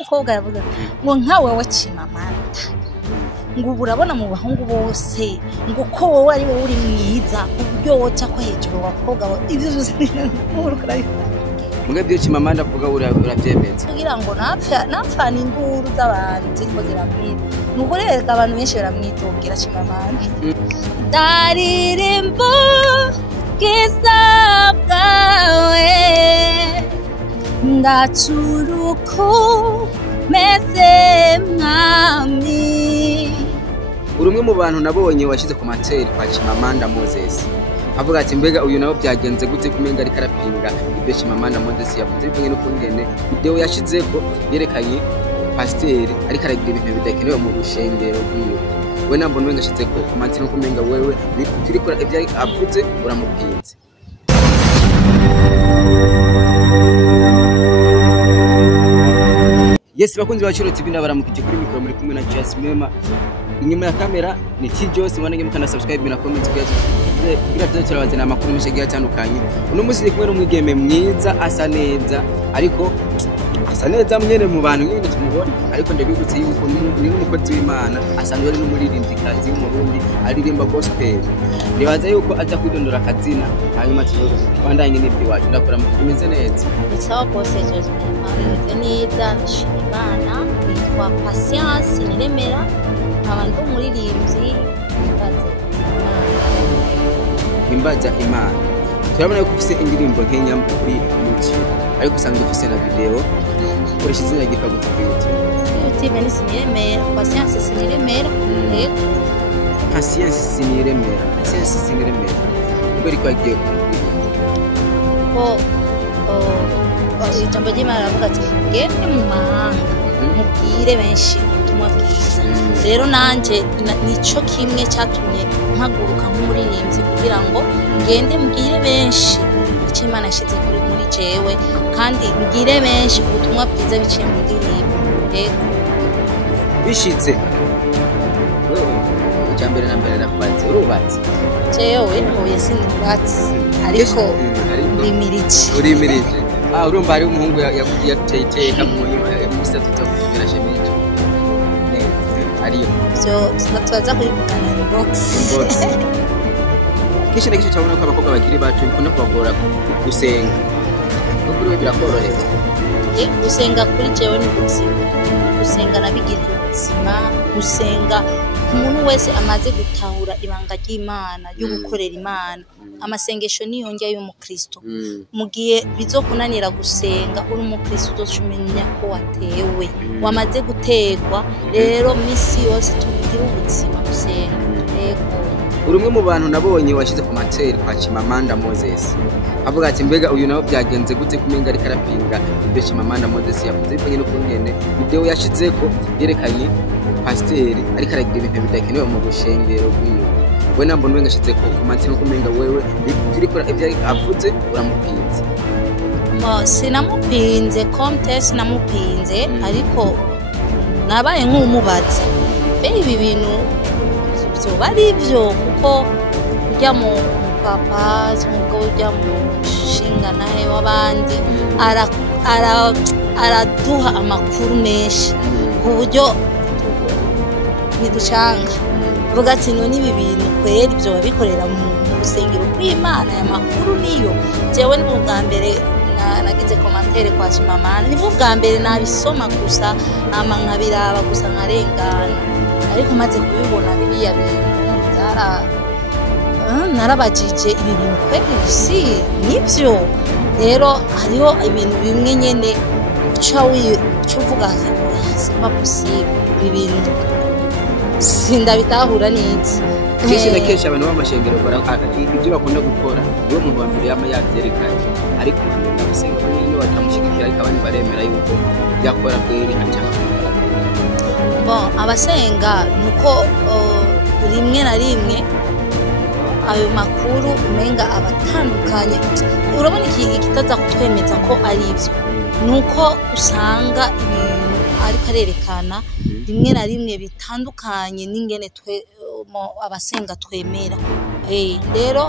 umukobwa yavuze ngo nkawe we Chimamanda ngo urabona mu bahungu bose ngo ko wowe ari wowe uri mwiza uburyo woca ko hejuru abakobwa ibyo byose muge byo Chimamanda avuga urabyemeza kugira ngo napfa n'induru z'abantu ziko ziramwira nuko rero abantu benshi baramwitogera Chimamanda daririmbo kisabwawe ndacuruko meze mwami urumwe mu bantu nabonye washize ku materi kwa Chimamanda Moses avuga ati mbega uyu nawo byagenze gute kumenga ari karapinga ibyo Chimamanda Moses yavuze bivanye no kungene video yashizeko yerekanye pasiteri ariko aragira ibintu bidakenewe mu bushengero bwiwe we nambona wenga ashizeko ku materi no kumenga wewe birikora ibyo avuze uramupinze Yes bakunzi ba Chiro TV nabaramukije kuri mikoro muri kumwe na Jasmine inyuma ya kamera ni Tijos mwanenge mukana subscribe na comment kugira tuzabazana amakuru mishege yatandukanye uno musi ni kumwe n'umwigeme mwiza asa neza ariko asa neza mwene mu bantu nyine tumubona ariko ndabigutse yuko ni n'umukozi w'Imana asanzwe ari n'umuririmbyikazi w'umurundi aririmba gospel nibaza yuko aza kwidondora akazina hanyuma tubandanye n'ibyo wacu ndakora mu kumeze neza sawa bose Jasmine neza Imana yitwa Patience Niremera abantu umuririmbyi imbaza Imana turabona ko ufise indirimbo nkenya kuri YouTube ariko usanga ufise na video ukoresha izina ryitwa gute kuri YouTube ni Siniremera Patience Siniremera Patience Siniremera Patience Siniremera ubwo riko agiye ko ijambo ry'Imana ravuga ati gende mu mahanga mubwire benshi ubutumwa bwiza rero nanje nico kimwe cyatumye mpaguruka nk'umuririmbyi kugira ngo ngende mbwire benshi icyo Imana yashize muri jewe kandi mbwire benshi ubutumwa bwiza biciye mu ndirimbo bishitse ijambere na mbere nakwatse urubatse jewe oya sinubatse ariko urimirije urumva ari umuhungu yateye kamuye musatuta kugira shemeje ariyo so tunaza kuyivugana ni box kishi nakisho cyabona ko abakobwa bakiri bacu bikunda kubagora gusenga no kuri we birakorohera gusenga kuri jewe ni gusenga nabigize ubuzima gusenga umuntu wese amaze gutahura ibanga ry'Imana yo gukorera Imana amasengesho niyonge y'umukristo mugiye bizokunanira gusenga uri umukristo uzocumenya ko watewe wamaze gutegwa rero misi yose tubigira ubuzima gusenga urumwe mu bantu nabonye washize ku materi kwa Chimamanda Moses avuga ati mbega uyu nawo byagenze gute kumenga ari karapinga ibyo Chimamanda Moses yavuze bivanye no kungene video yashizeko yerekanye pasiteri ariko aragira ibintu bidakenewe mu bushengero bwiwe we nambona wenga ashizeko ku materi no kumenga wewe birikora ibyo avuze uramupinze sinamupinze contest namupinze ariko nabaye nk'umubaza ibi bintu byo bari byo kuko ujya mu papa cyangwa ujya mu shinga nawe w'abandi araduha amakuru menshi ku buryo niducanga vuga ati none ibi bintu kweri byo babikorera mu rusengero rw'Imana ya makuru niyo jewe ni bwa mbere nagize commentaire kwa Chimamanda ni bwa mbere nabisoma gusa ama nkabiraba gusa nkarengana ariko maze kubibona biriya bintu narabajije ibi bintu kweri si nibyo rero hariho ibintu bimwe nyene uvuga siba possible ibintu sindabitahura neza kishi na kesha abantu b'amashengero ibyo bakunda gukora niyo muntu wa mbere yama yavyerekanye ariko abasenga niyo batamushigikira ariko abandi baremera yuko yakora kweri ataka abasenga nuko rimwe na rimwe ayo makuru umenga abatandukanye urabona ikitaza kutwemeza ko ari ibyo nuko usanga ibintu ariko arerekana rimwe na rimwe bitandukanye n'ingene abasenga twemera rero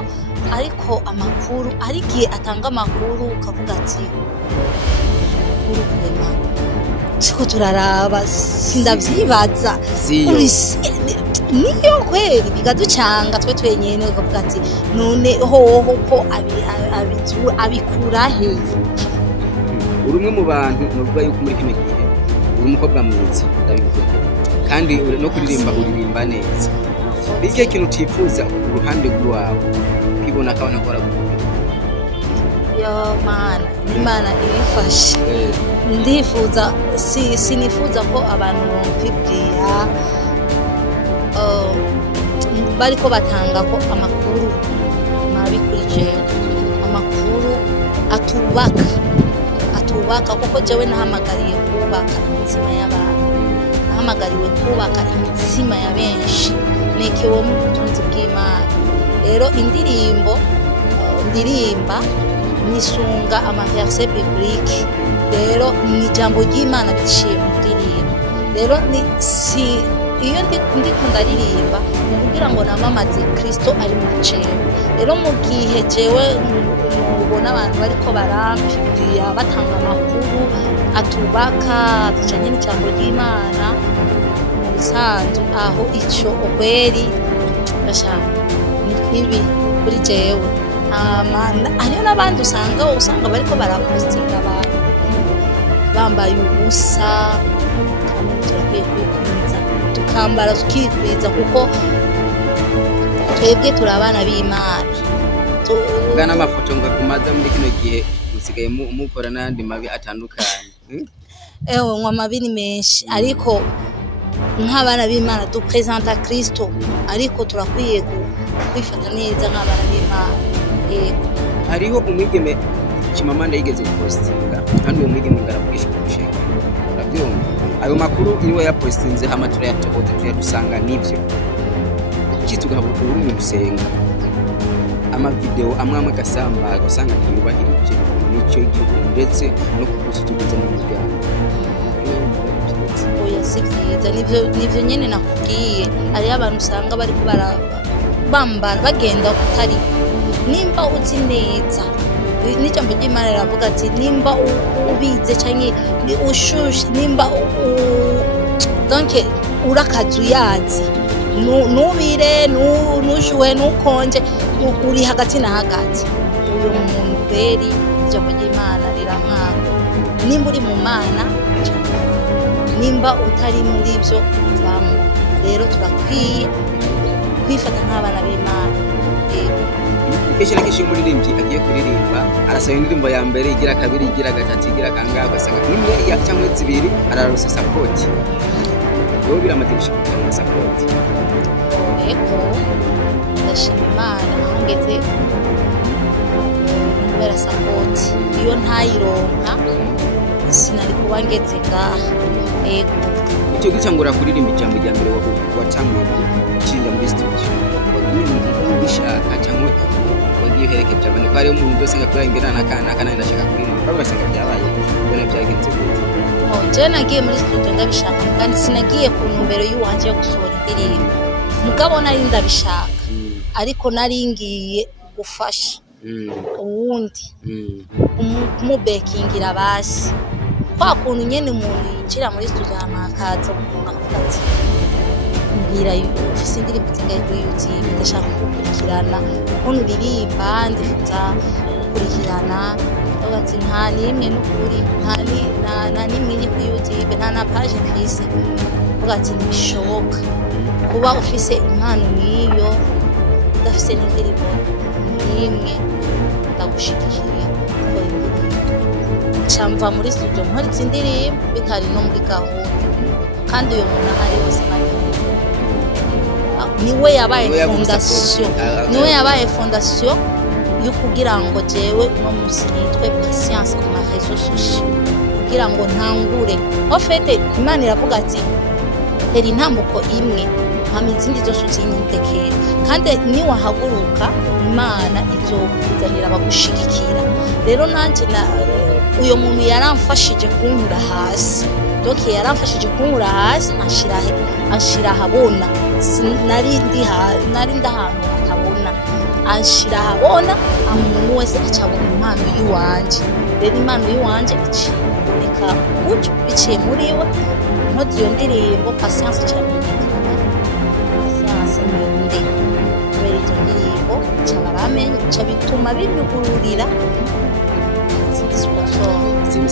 ariko amakuru arigiye atanga amakuru ukavuga ati tuko turaraba sindavyibaza Siyo. niyo kweli bigaducanga twe twenyene ukavuga ati none hoho ko abikura he. uri umwe mu bantu novuga yuko muri kino gihe uri umukobwa mwiza ndabivuga kandi no uririmba neza. N'igihe kintu utifuza uruhande rwawe ukibona ko abana yo mana Imana ibifashe ndifuza sinifuza ko abantu bompibwira bariko batanga ko amakuru mabi kuri jewe, amakuru atubaka kuko jewe nahamagariye kubaka imitima y'abantu, nahamagariwe kubaka imitima ya benshi, nekewe mu butunzi bw'Imana. Rero indirimbo ndirimba nisunga amaverse biblique, rero ni jambo ry'Imana biciye mu ndirimbo. Rero iyo ndiko ndaririmba kugira ngo namamaze Kristo ari mu jewe. Rero mu gihe jewe ubona abantu bariko barampibwira batanga amakuru atubaka atujanye n'ijambo ry'Imana mu bisanzwe, aho ico okweri bashaka ibi kuri jewe. Hariho n'abandi usanga bariko barapostinga abantu bambaye ubusa, turakwiye kwikwiza tukambara tukikwiza kuko twebwe turi abana b'Imana. Gana amafoto ngo kumaza muri kino gihe musigaye mukora n'andi mabi atandukanye. Ngo amabi ni menshi ariko nk'abana b'Imana dupresenta Kristo, ariko turakwiye kwifata neza nk'abana b'Imana. Hariho umwigeme Chimamanda yigeze gupostinga kandi uwo mwigeme ngaravugisha kusheka urabyumva ayo makuru niwe yapostinze hama tuyadusanga nivyo kitugahura uri mu gusenga ama video amwe gasamba gusanga ntiyubahirije nico igihugu ndetse no kugusutuza mu muryango. Oya sivyiza nivyo nyene nakubwiye, ari abantu usanga bari bambara bagenda kutari nimba uzi neza n'ijambo ry'Imana riravuga ati nimba ubize canke ushushe nimba donc urakazu yazi nubire nushuwe nukonje uri hagati na hagati. Uyo muntu kweri ijambo ry'Imana rirankanga, nimba uri mu Mana nimba utari muri byo vamo. Rero turakwiye kwifata nk'abana b'Imana. Kesha nakesha umuririmbyi agiye kuririmba arasaba indirimbo ya mbere igira kabiri igira gatatu igira kangahe ugasanga imwe ya cyangwa zibiri ararusa support. Wowe biramaze gushikira support. Eko ndashima Imana ngeze kubera support iyo ntayironka sinari kuba ngeze ngaha. Eko icyo gicangura kuririmba ijambo rya mbere watanguye gukinja muri studio bishaka cyangwa wagiye herekeje abane ko ari umuntu wese ngakora imbere nakana ndashaka kuririmba kandi basanga byabaye bone byagenze gute. Je nagiye muri studio ndabishaka kandi sinagiye ku ntumbero y'uwanje yo gusohora indirimbo, mugabo nari ndabishaka ariko nari ngiye gufasha uwundi umubekingira basi kwa kuntu nyene umuntu yinjira muri studio amakaza umuntu ati ngira ufise indirimbo zingahe kuri YouTube ndashaka gukurikirana ukuntu uririmba ndifuza gukurikirana ati nta nimwe n'ukuri nta nimwe iri kuri YouTube nta na page kwisi uvuga ati ntibishoboka kuba ufise impano niyo udafise n'indirimbo nimwe ndagushyigikiye camva muri studio nkora indirimbo bitari no muri gahunda kandi uyo muntu ahari wese niwe yabaye fondation yo kugira ngo jewe no musi nitwe patience ku ma réseaux sociaux kugira ngo ntangure en fait Imana iravuga ati eri intambuko imwe hamizindi zose uzinyitekera kandi ni wahaguruka Imana izokuzanira abagushigikira. Rero nanje uyo muntu yaramfashije kunkura hasi donc yaramfashije kunkura hasi ashira habona nari ndahantu hatabona ashira habona umuntu wese acabona impano y'uwanje. Rero impano y'uwanje kuboneka gutyo biciye muri we nkoze iyo ndirimbo Patience cyamenyekana Patience ninde kubera iyo ndirimbo cy'abaramenye cyo bituma binyugururira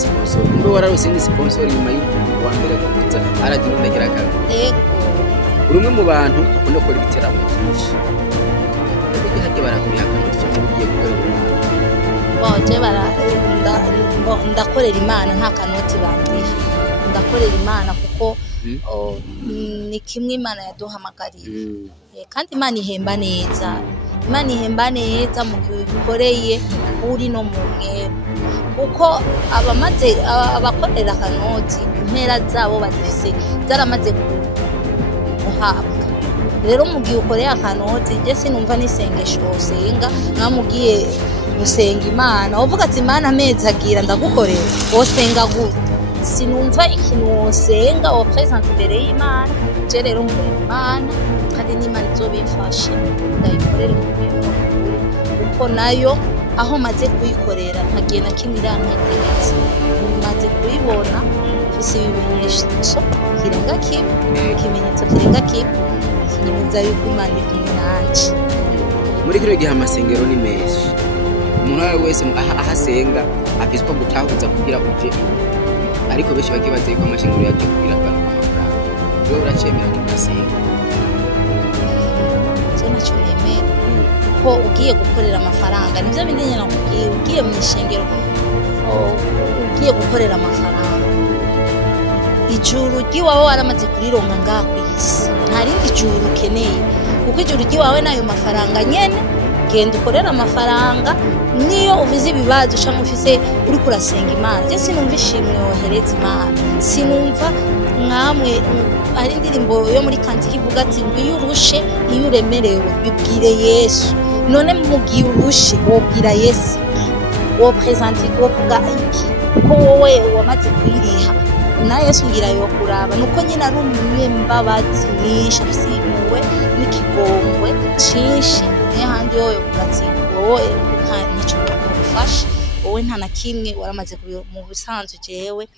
sponsor mbe wararose ni sponsor nyuma y'uko wa mbere kuza aragira ndagira kaga urumwe mu bantu akunda gukora ibiteramo byinshi ndege barakuye akantu cyangwa ugiye gukorera ndakorera Imana nta kanoti bandiha ndakorera Imana kuko ni kimwe Imana yaduhamagariye kandi Imana ihemba neza mu gihe ubikoreye uri no mu mwero kuko abakorera kanoti impera zabo bazifise zaramaze guhabwa rero mu gihe ukoreye akanoti je sinumva n'isengesho usenga nkamugiye gusenga Imana uvuga ati Imana amezi agira ndagukorera wosenga gute sinumva ikintu wosenga wo present imbere y'Imana je rero mu Imana kandi n'Imana izobifashe ndayikorera kuko nayo aho maze kuyikorera ntagiye na kimwe irantegereza maze kuyibona ifise ibimenyetso kirenga kimwe kinyemeza yuko Imana iri kumwe nanje muri kino gihe amasengero ni menshi umuntu wese ahasenga afiswa gutahuza kugira uje ariko benshi bakibaza yuko amashengero yaje kugira abantu amafaranga wewe uracemera kumasenga cyane ko ugiye gukorera amafaranga nivyo bindi nyina ugiye mu ishengero ugiye gukorera amafaranga ijuru giwawe waramaze kurironka ngaha kwisi nta rindi juru ukeneye kuko ijuru giwawe nayo mafaranga nyene genda ukorera amafaranga niyo uvize ibibazo cyangwa ufise uri kurasenga Imana je sinumva ishimwe wohereza Imana sinumva mwamwe ari indirimbo yo muri kantiki ivuga ati iyo urushe iyo uremerewe bibwire Yesu none mugiye urushe wobwira Yesu wo presenter ko vuga iki ko wowe wamaze kwiriha na Yesu ngira yo kuraba nuko nyina ari umunyembabazi nyinshi bisimuwe n'ikigongwe cinshi n'ahandi yoyo kugatsi wowe nta nico gufasha wowe nta na kimwe waramaze mu bisanzwe jewe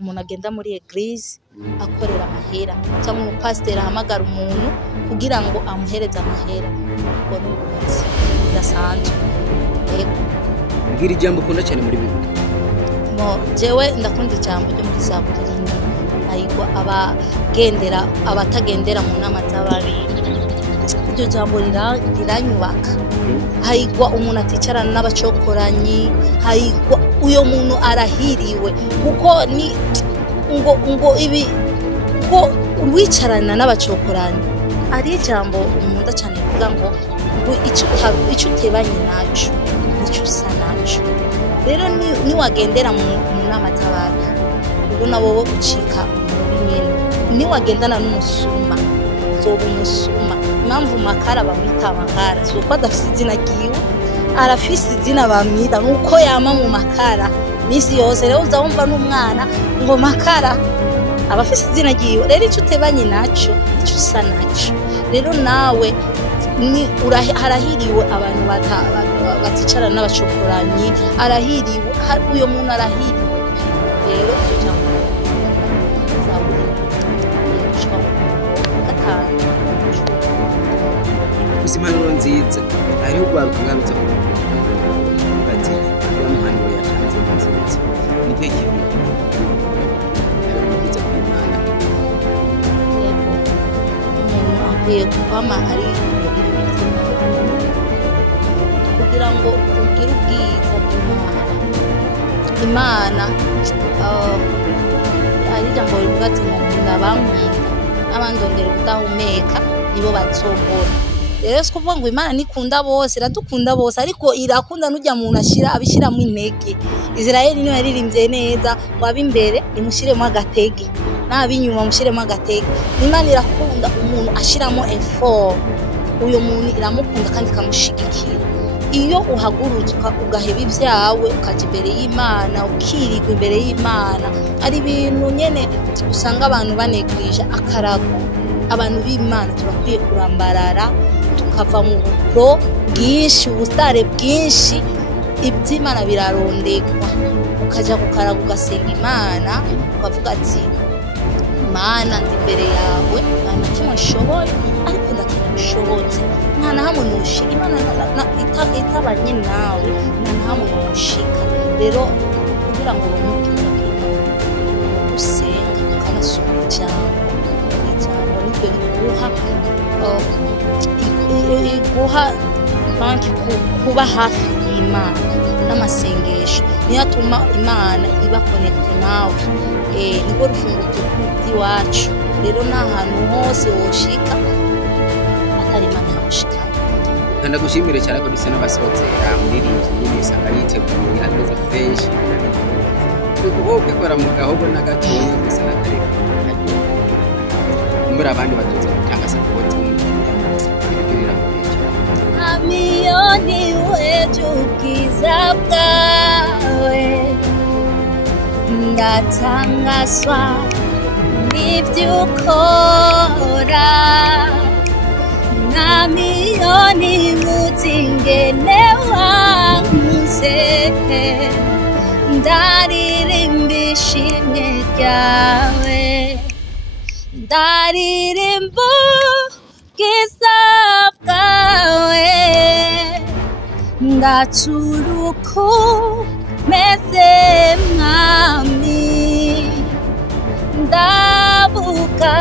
umuntu agenda muri eglise akorera amahera cyangwa umupasiteri ahamagara umuntu kugira ngo amuhereze amahera ubwo n'ubuzi ndasanzwe mbwira ijambo ukunda cyane muri Bibiliya jewe ndakunda ijambo ryo muri Zaburi ayigwa abatagendera mu nama z'ababi iryo jambo riranyubaka hayigwa umuntu aticarana n'abacokoranyi hayigwa uyo muntu arahiriwe kuko ni ngo ibi ko urwicarana n'abacokoranyi ari ijambo umuntu cyane kuvuga ngo icyo utebanye naco icyo usa naco rero ni wagendera mu nama z'abantu ubwo nabo bo ucika muri nyene ni wagendana n'umusuma zoba umusuma impamvu makara bamwita makara so ko adafise izina giwe arafise izina bamwita nuko yama mu makara misi yose rero uzawumva n'umwana ngo makara abafise izina giwe rero icyo utebanye naco icyo usa naco rero nawe ni harahiriwe abantu baticara n'abacokoranyi arahiriwe uyo muntu arahiriwe rero impanuro nziza hariho urwaruka ngarutse ati ya mpanuro yatanze nziza ni cyo kintu arabyiza ku Imana umuntu akwiye kubama ari kugira ngo ugire ubwiza bw'Imana ari jambo rivuga ati nkunda bankunda abandondera kudahumeka nibo batsombora rero sikuvuga ngo Imana nikunda bose iradukunda bose ariko irakunda n'ujya muntu abishiramo intege Israeli niyo yaririmbye neza ngo abimbere nimushiremo agatege nabinyuma mushiremo agatege Imana irakunda umuntu ashiramo effort uyo muntu iramukunda kandi kamushigikira iyo uhagurutse ugaheba ibyawe ukaje imbere y'Imana ukirigwa imbere y'Imana ari ibintu nyene usanga abantu banegrije akarago abantu b'Imana turakwiye kurambarara tukava mu bukro bwinshi ubustare bwinshi iby'Imana birarondekwa ukaja gukaraga ugasenga Imana ukavuga ati Mana ndi imbere yawe nta na kimwe nshoboye ariko ndakeneye ubushobozi nta na hamwe nushika Imana itabanye nawe nta na hamwe nushika rero kugira ngo usenga ukanasoma ijambo nibyo iguha banki kuba hafi y'Imana n'amasengesho niyo atuma Imana iba connected nawe nibwo rufunguzo rw'iwacu rero n'ahantu hose woshika atari Imana hamushika kandi gushimire cyane ko duse n'abasozera muri nyine usanga yiteguye ameze fresh kuko kwikora mu gahogo n'agatoya gusa n'akareka muri abandi batoza gutanga support birira amiyoni wetu kiza bwawe ndatangazwa n'ibyo ukora namiyoni muzingene wankuze ndaririmba ishimwe ryawe ndaririmba ubwiza bwawe ndacuruku meze mwami ndabuka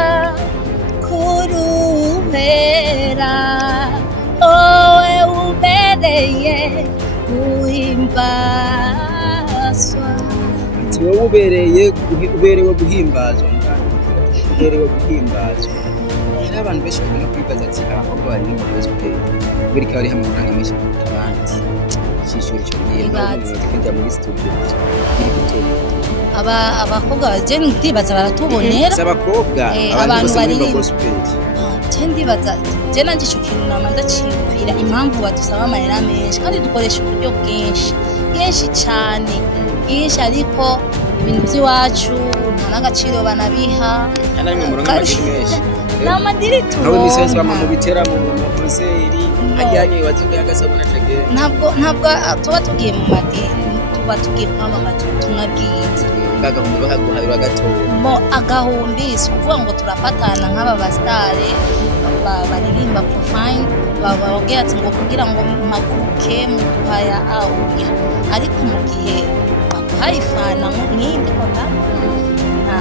kuruhera owe ubereye guhimbazwa wowe uberewe guhimbazwa uberewe guhimbazwa hari abantu benshi bakunda kwibaza ati abakobwa bari mu gospel buri kare hari amafaranga menshi kuruta abandi cyishuri cyo kujya muri studio abakobwa je ndibaza baratubonera abakobwa abantu bari gospel je ndibaza je nanje cyo kintu nama ndacimvira impamvu badusaba amahera menshi kandi dukoresha uburyo bwinshi cyane bwinshi ariko ibintu by'iwacu nta n'agaciro banabiha kandi mu murongo w'amadiri menshi n'amadiri turonka aho imisensi bama mu bitera mu konseri ajyanye waziga agasabona tage ntabwo tuba tugiye mu madini tuba tugiye kwamamaza ubutumwa bwiza bagahumbi bakaguhabira gatoya mo agahumbi si ukuvuga ngo turafatana nk'aba basitare baririmba profile bababwira ati ngo kugira ngo mpaguruke muduhaya awuya ariko mu gihe baguhaye ifana nk'indi kota nta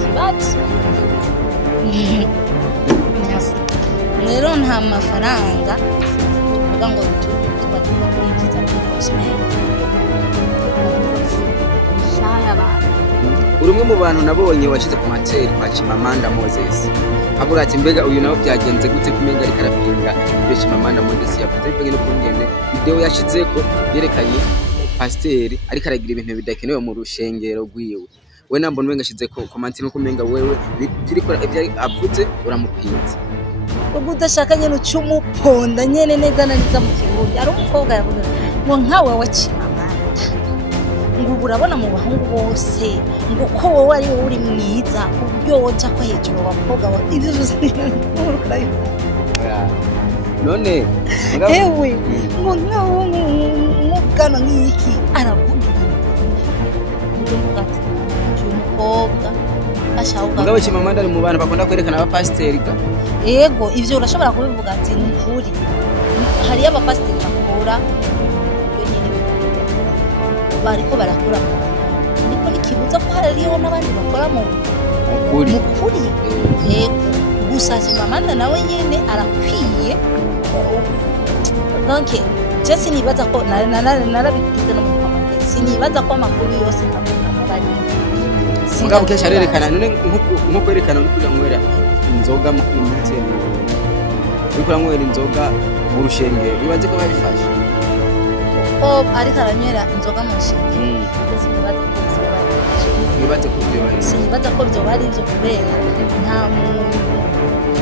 kibazo rero nta mafaranga tuvuga ngo tuba twinjiza muri gospel uri umwe mu bantu nabonye washize ku materi kwa Chimamanda Moses avuga ati mbega uyu nawe byagenze gute kumenga ari karapinga ibyo Chimamanda Moses yavuze bivanye no kungende video yashize ko yerekanye pasiteri ariko aragira ibintu bidakenewe mu rushengero rwiwe we nambona umenga ashize ko comment no kumenga wewe biriko ibyo avuze uramupinze ubwo udashaka nyene ucumuponda nyene neza naniza mu kibuga ari umukobwa yavuze ngo nkawe wa Chimamanda ngo urabona mu bahungu bose ngo ko wowe ari wowe uri mwiza uburyo woca ko hejuru abakobwa ibyo none ewe ngo nawe mugana nk'iki aravuga umukobwa ashaka ngaho Chimamanda ari mu bantu bakunda kwerekana abapasiteri ga yego ivyo urashobora kubivuga ati ni kuri hari abapasiteri bakora bariko barakura niko nikibuza ko hariho n'abandi bakora mu kuri yego gusa Chimamanda nawe nyene arakwiye donc je sinibaza ko narabigize no mu komite sinibaza ko amakuru yose bari mugabo kesha arerekana none nko kwerekana no kuja mwera inzoga mu minsi uriko ranywera inzoga mu rushengero bibaze ko babifashe ko ariko aranywera inzoga mu rushengero sinibaza ko byo bari byo kubera nta muntu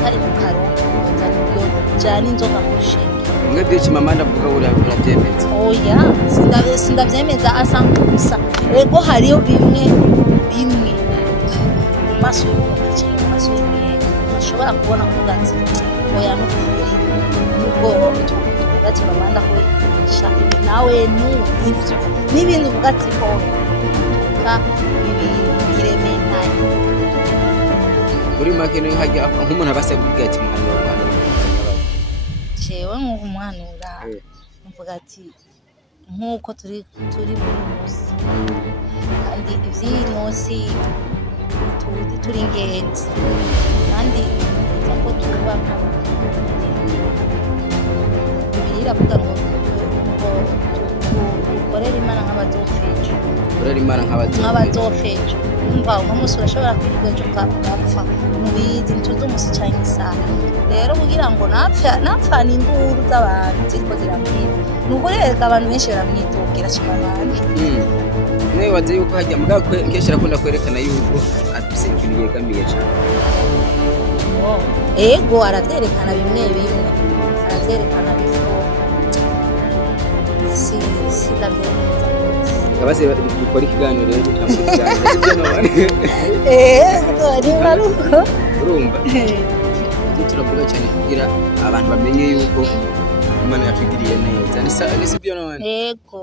ari ku karongo jana inzoga mu rushengero mwe byo Chimamanda avuga urabyemeza oya sindabyemeza asa gusa ego hariyo bimwe maso maso ashobora kubona ko gatsi oya no kuri nubwo Chimamanda ko nawe n'ibintu ugati ko usanga birementanye. muri make niyo hajya nk'umuntu abasabwa ati mwana Jewe nk'umuhanura mvuga ati nk'uko turi muri munsi kandi ivy'iyi munsi turi ingenzi kandi ko tuba nk'abantu Bibiliya iravuga ngo dukorere Imana nk'abazofejo umva uno munsi urashobora kwirirwa ejo ugapfa mubizi ntituzi umunsi canke isaha rero kugira ngo napfana induru z'abantu ziriko ziramwira nuko rero abantu benshi baramwitubwira cyane nawe waze yuko hajya mugabo kenshi arakunda kwerekana yuko afise ikintu yegamiye cyane ego aravyerekana bimwe aravyerekana bifo si ndavyemeza abase bikora ikiganiro rero cyangwa ni maruko urumva turavuga cyane kugira abantu bamenye yuko Imana yatugiriye neza ni sibyo none ego